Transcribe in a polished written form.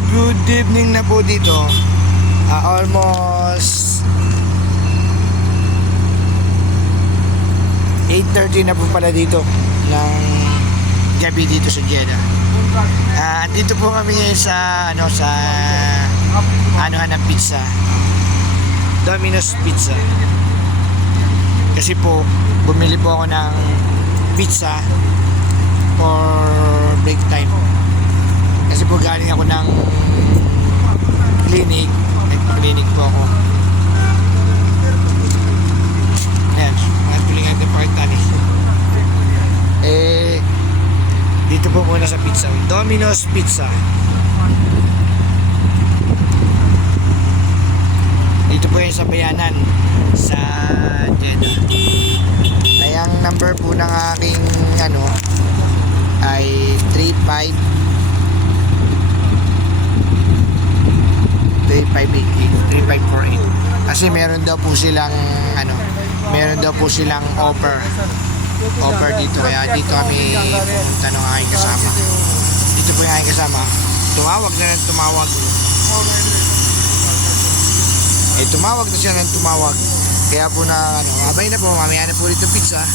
good evening na po dito. Almost 8:30 na po pala dito ng gabi dito sa Jeddah. Dito po kami ngayon sa anuhan ng pizza. Domino's Pizza. Kasi po bumili po ako ng pizza for break time. Kasi po galing ako ng clinic. Nag-clinic po ako. Ayan, mga tulingan din po kita ni. Dito po muna sa pizza. Domino's Pizza. Dito po yung sa Bayanan sa Jeddah. Ay ang number po ng aking ay 3548 kasi meron daw po silang offer dito, kaya dito kami pumunta ng aking kasama. Dito po yung aking kasama, tumawag na siya ng tumawag, kaya po na abay na po, mamaya na po dito pizza.